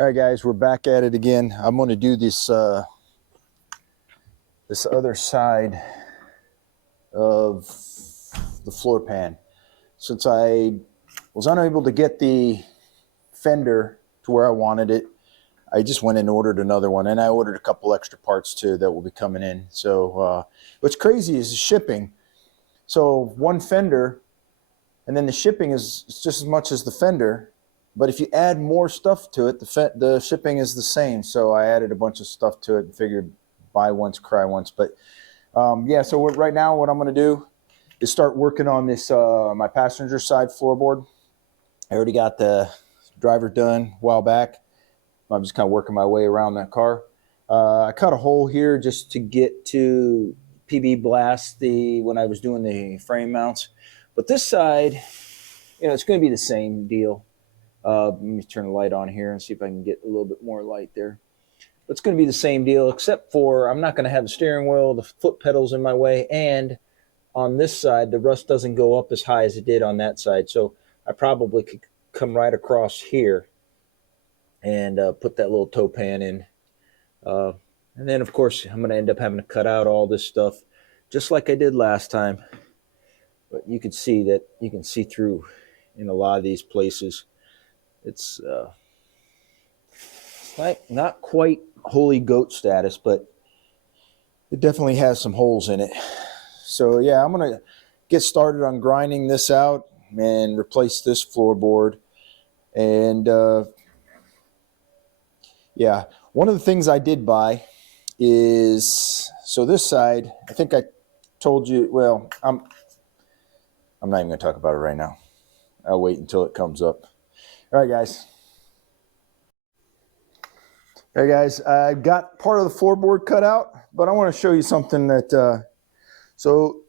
All right, guys, we're back at it again. I'm going to do this this other side of the floor pan. Since I was unable to get the fender to where I wanted it, I just went and ordered another one, and I ordered a couple extra parts too that will be coming in. So what's crazy is the shipping. So one fender, and then the shipping is just as much as the fender. But if you add more stuff to it, the shipping is the same. So I added a bunch of stuff to it and figured buy once, cry once. But yeah, so right now what I'm going to do is start working on this, my passenger side floorboard. I already got the driver done a while back. I'm just kind of working my way around that car. I cut a hole here just to get to PB blast when I was doing the frame mounts. But this side, it's going to be the same deal. Let me turn the light on here and see if I can get a little bit more light there. But it's going to be the same deal, except for I'm not going to have the steering wheel, the foot pedals in my way, and on this side, the rust doesn't go up as high as it did on that side. So I probably could come right across here and put that little toe pan in. And then, of course, I'm going to end up having to cut out all this stuff, just like I did last time. But you can see that you can see through in a lot of these places. It's like not quite holy goat status, but it definitely has some holes in it. So yeah, I'm gonna get started on grinding this out and replace this floorboard. And yeah, one of the things I did buy is, so this side, I think I told you, well, I'm not even gonna talk about it right now. I'll wait until it comes up. All right, guys. All right, guys, I got part of the floorboard cut out, but I want to show you something that, so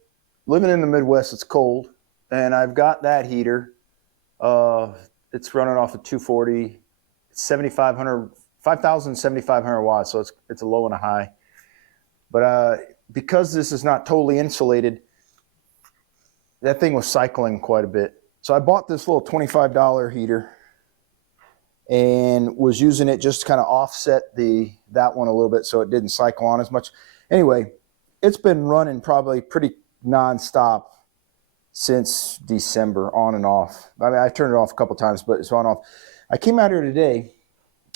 living in the Midwest, it's cold, and I've got that heater. It's running off of 240, 7,500, 5,000, 7,500 watts, so it's a low and a high. But because this is not totally insulated, that thing was cycling quite a bit. So I bought this little $25 heater and was using it just to kind of offset that one a little bit so it didn't cycle on as much. Anyway, it's been running probably pretty nonstop since December, on and off. I mean, I turned it off a couple times, but it's on and off. I came out here today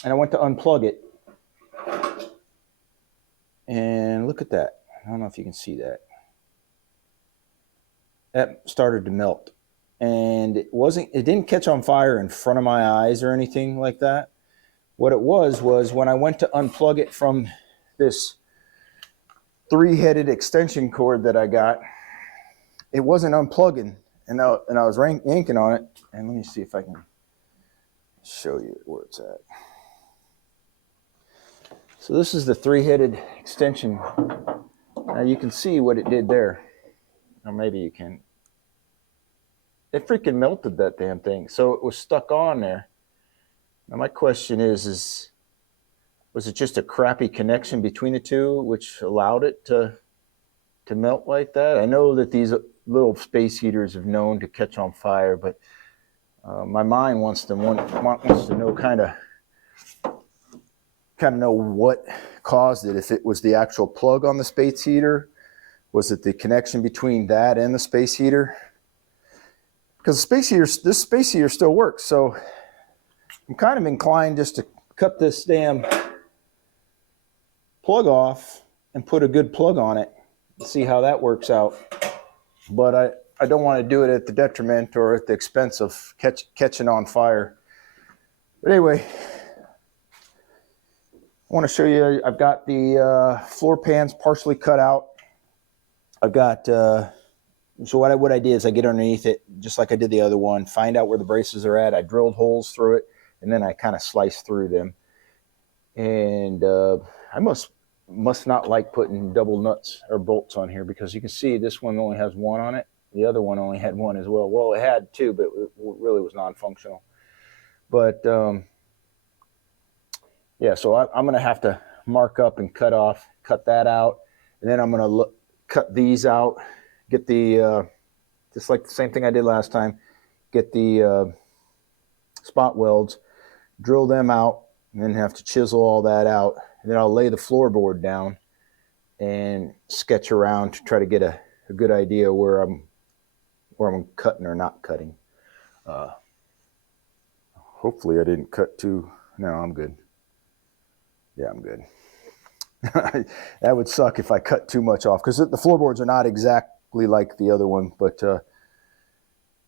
and I went to unplug it, and look at that. I don't know if you can see that. That started to melt. And it didn't catch on fire in front of my eyes or anything like that. What it was when I went to unplug it from this 3-headed extension cord that I got, it wasn't unplugging, and I was yanking on it. And let me see if I can show you where it's at. So this is the 3-headed extension. Now you can see what it did there. Or maybe you can. It freaking melted that damn thing. So it was stuck on there. Now my question is was it just a crappy connection between the two which allowed it to melt like that? I know that these little space heaters have known to catch on fire, but my mind wants to know kind of know what caused it. If it was the actual plug on the space heater, was it the connection between that and the space heater? Because this space heater still works, so I'm kind of inclined just to cut this damn plug off and put a good plug on it and see how that works out. But I don't want to do it at the detriment or at the expense of catching on fire. But anyway, I want to show you, I've got the floor pans partially cut out. I've got... So what I did is I get underneath it, just like I did the other one, find out where the braces are at. I drilled holes through it, and then I kind of sliced through them. And I must not like putting double nuts or bolts on here, because you can see this one only has one on it. The other one only had one as well. Well, it had two, but it really was non-functional. But yeah, so I'm going to have to mark up and cut that out. And then I'm going to cut these out. Get the, just like the same thing I did last time, get the spot welds, drill them out, and then have to chisel all that out. And then I'll lay the floorboard down and sketch around to try to get a good idea where I'm cutting or not cutting. Hopefully I didn't cut too. No, I'm good. Yeah, I'm good. That would suck if I cut too much off, because the floorboards are not exactly like the other one, but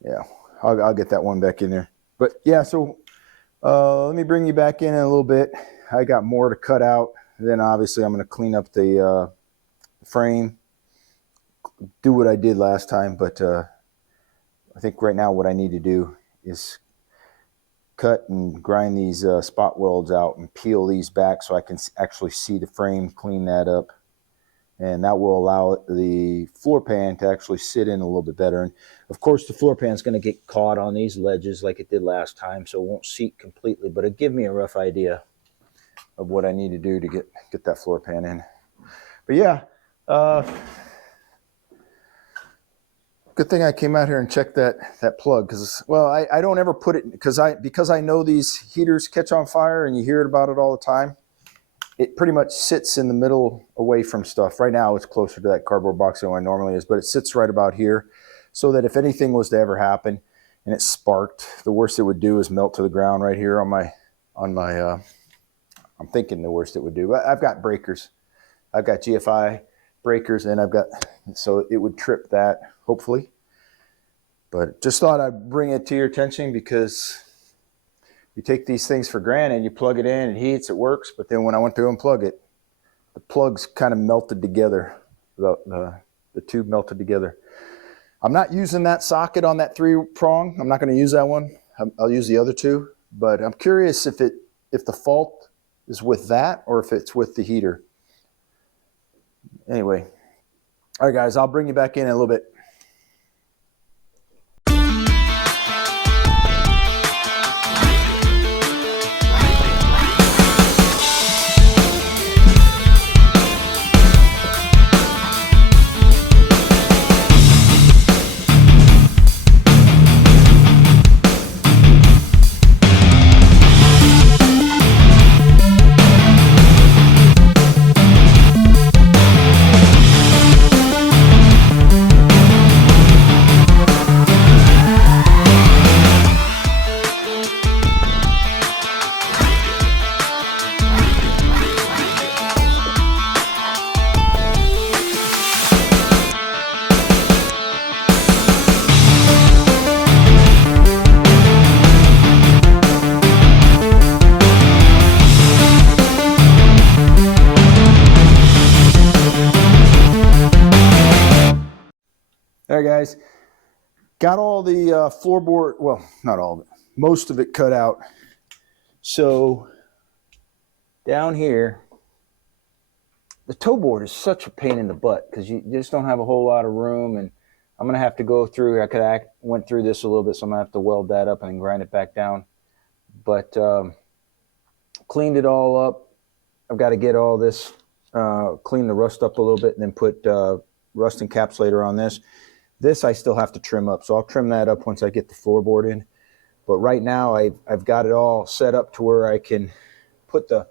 yeah, I'll get that one back in there. But yeah, so let me bring you back in a little bit. I got more to cut out. Then obviously I'm going to clean up the frame, do what I did last time, but I think right now what I need to do is cut and grind these spot welds out and peel these back so I can actually see the frame, clean that up, and that will allow the floor pan to actually sit in a little bit better. And of course the floor pan is going to get caught on these ledges like it did last time, so it won't seat completely, but it'll give me a rough idea of what I need to do to get that floor pan in. But yeah, good thing I came out here and checked that plug, because, well, I don't ever put it, because I know these heaters catch on fire and you hear about it all the time. It pretty much sits in the middle away from stuff. Right now it's closer to that cardboard box than it normally is, but it sits right about here, so that if anything was to ever happen and it sparked, the worst it would do is melt to the ground right here on my I'm thinking the worst it would do. I've got breakers. I've got GFI breakers, and so it would trip that, hopefully. But just thought I'd bring it to your attention, because you take these things for granted. You plug it in, it heats, it works. But then when I went to unplug it, the plugs kind of melted together. The tube melted together. I'm not using that socket on that 3-prong. I'm not going to use that one. I'll use the other two. But I'm curious if the fault is with that or if it's with the heater. Anyway, all right, guys, I'll bring you back in a little bit. All right, guys, got all the floorboard, well, not all of it, most of it cut out. So down here, the toe board is such a pain in the butt, because you just don't have a whole lot of room, and I'm going to have to go through, went through this a little bit, so I'm going to have to weld that up and grind it back down. But cleaned it all up. I've got to get all this, clean the rust up a little bit, and then put rust encapsulator on this. This I still have to trim up, so I'll trim that up once I get the floorboard in. But right now I've got it all set up to where I can put the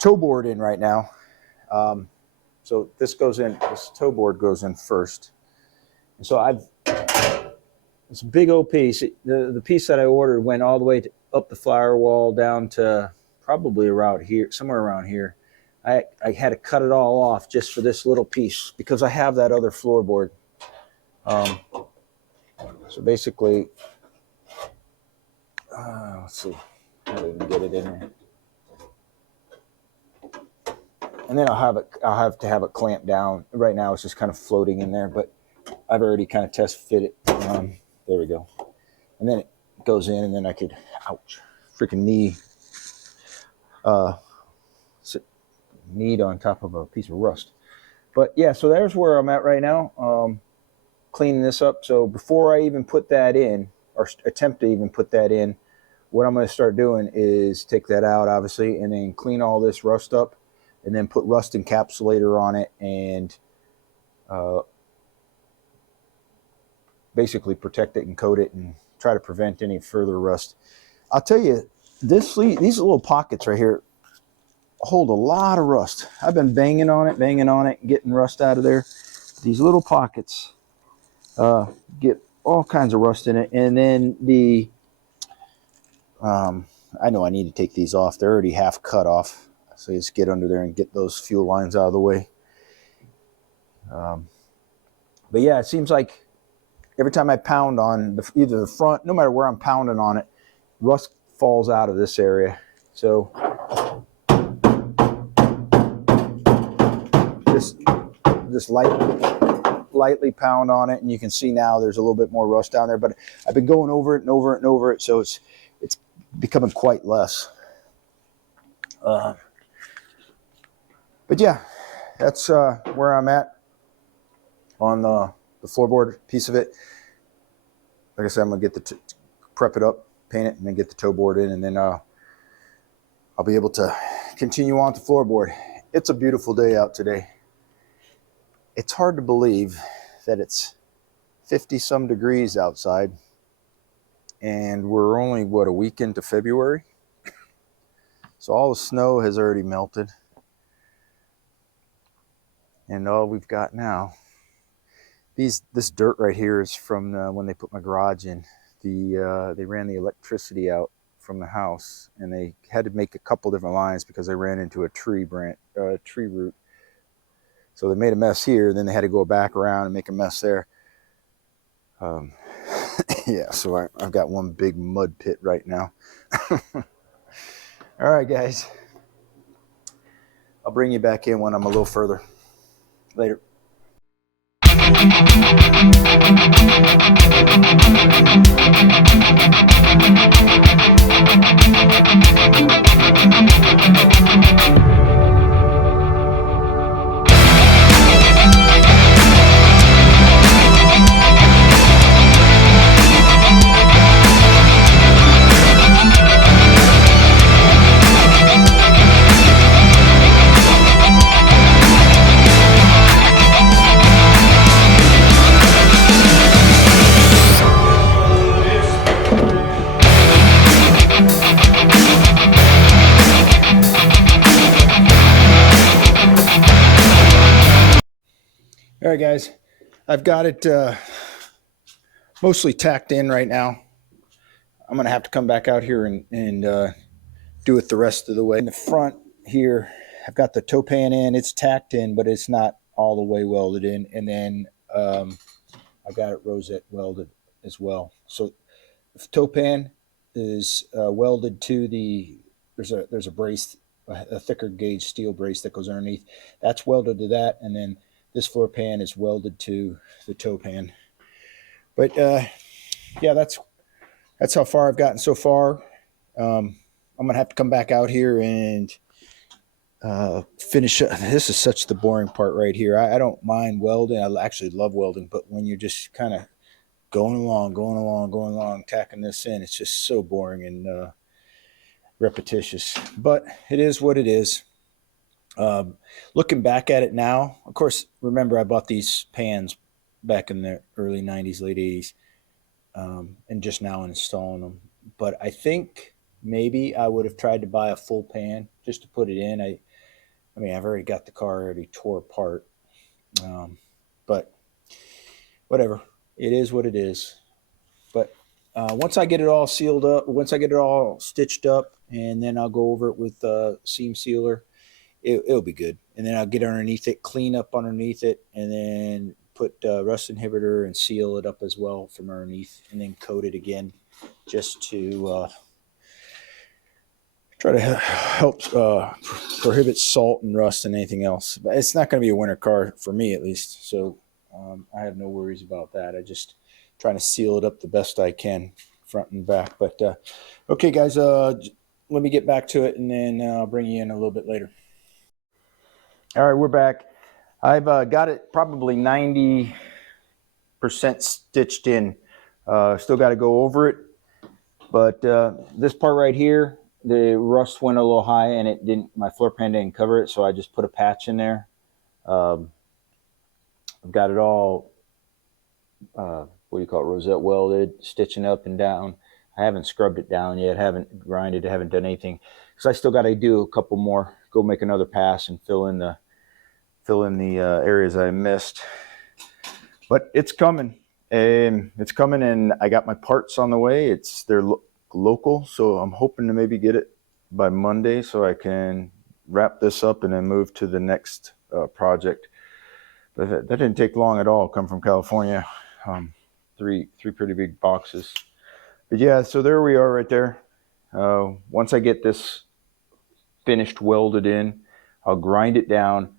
toe board in right now. So this goes in, this toe board goes in first. And so it's a big old piece. The piece that I ordered went all the way up the firewall down to probably around here, somewhere around here. I had to cut it all off just for this little piece, because I have that other floorboard. So basically, let's see, how do we get it in there? And then I'll have to have it clamped down. Right now it's just kind of floating in there, but I've already kind of test fit it. There we go. And then it goes in, and then I could, ouch, freaking knee. Need on top of a piece of rust. But yeah, so there's where I'm at right now, cleaning this up. So before I even put that in, or attempt to even put that in, what I'm going to start doing is take that out, obviously, and then clean all this rust up, and then put rust encapsulator on it, and basically protect it and coat it and try to prevent any further rust. I'll tell you, these little pockets right here hold a lot of rust. I've been banging on it, getting rust out of there. These little pockets get all kinds of rust in it. And then the, I know I need to take these off. They're already half cut off. So you just get under there and get those fuel lines out of the way. But yeah, it seems like every time I pound on either the front, no matter where I'm pounding on it, rust falls out of this area. So just lightly pound on it, and you can see now there's a little bit more rust down there. But I've been going over it and over it and over it, so it's becoming quite less. But yeah, that's where I'm at on the floorboard piece of it. Like I said, I'm gonna get prep it up, paint it, and then get the toe board in, and then I'll be able to continue on to floorboard. It's a beautiful day out today. It's hard to believe that it's 50 some degrees outside, and we're only what, a week into February. So all the snow has already melted, and all we've got now, this dirt right here is from when they put my garage in. They ran the electricity out from the house, and they had to make a couple different lines because they ran into a tree root. So they made a mess here, then they had to go back around and make a mess there. Yeah, so I've got one big mud pit right now. All right, guys. I'll bring you back in when I'm a little further. Later. All right, guys, I've got it mostly tacked in right now. I'm going to have to come back out here and do it the rest of the way. In the front here, I've got the toe pan in. It's tacked in, but it's not all the way welded in. And then I've got it rosette welded as well. So the toe pan is welded to the, there's a brace, a thicker gauge steel brace that goes underneath. That's welded to that, and then this floor pan is welded to the toe pan. But yeah, that's how far I've gotten so far. I'm gonna have to come back out here and finish up. This is such the boring part right here. I don't mind welding. I actually love welding, but when you're just kind of going along, tacking this in, it's just so boring and repetitious. But it is what it is. Looking back at it now, of course, remember I bought these pans back in the early 90s, late 80s, and just now installing them. But I think maybe I would have tried to buy a full pan just to put it in. I mean, I've already got the car already tore apart, but whatever. It is what it is. But once I get it all sealed up, once I get it all stitched up, and then I'll go over it with seam sealer, it'll be good. And then I'll get underneath it, clean up underneath it, and then put rust inhibitor and seal it up as well from underneath, and then coat it again just to try to help prohibit salt and rust and anything else. But it's not going to be a winter car for me, at least. So I have no worries about that. I just trying to seal it up the best I can, front and back. But okay, guys, let me get back to it, and then I'll bring you in a little bit later. All right, we're back. I've got it probably 90% stitched in. Still got to go over it, but this part right here, the rust went a little high, and it didn't. My floor pan didn't cover it, so I just put a patch in there. I've got it all, what do you call it, rosette welded, stitching up and down. I haven't scrubbed it down yet, haven't grinded, haven't done anything, because I still got to do a couple more, go make another pass and fill in the areas I missed. But it's coming, and I got my parts on the way. They're local, so I'm hoping to maybe get it by Monday so I can wrap this up and then move to the next project. But that didn't take long at all. Come from California, three pretty big boxes. But yeah, so there we are right there. Once I get this finished welded in, I'll grind it down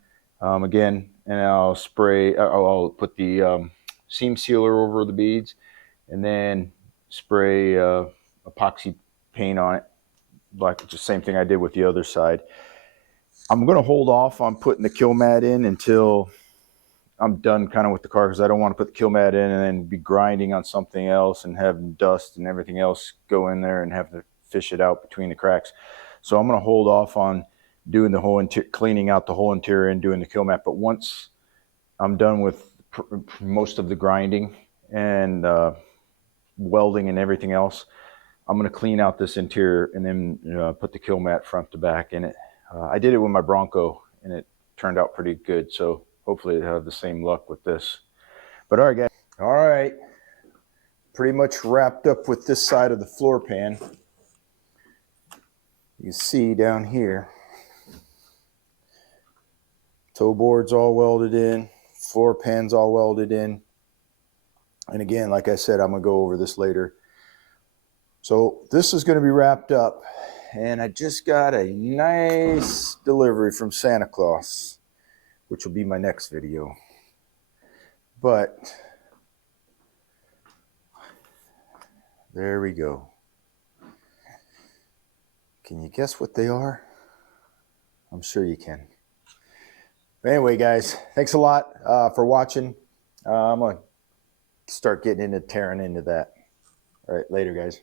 again, and I'll spray. I'll put the seam sealer over the beads, and then spray epoxy paint on it, like just the same thing I did with the other side. I'm going to hold off on putting the kill mat in until I'm done kind of with the car, because I don't want to put the kill mat in and then be grinding on something else and have dust and everything else go in there and have to fish it out between the cracks. So I'm going to hold off on doing the whole cleaning out the whole interior and doing the kill mat. But once I'm done with most of the grinding and welding and everything else, I'm going to clean out this interior and then put the kill mat front to back in it. I did it with my Bronco and it turned out pretty good. So hopefully I have the same luck with this. But all right, guys. All right. Pretty much wrapped up with this side of the floor pan. You see down here, toe board's all welded in, floor pan's all welded in. And again, like I said, I'm going to go over this later. So this is going to be wrapped up. And I just got a nice delivery from Santa Claus, which will be my next video. But there we go. Can you guess what they are? I'm sure you can. But anyway, guys, thanks a lot for watching. I'm going to start getting into tearing into that. All right, later, guys.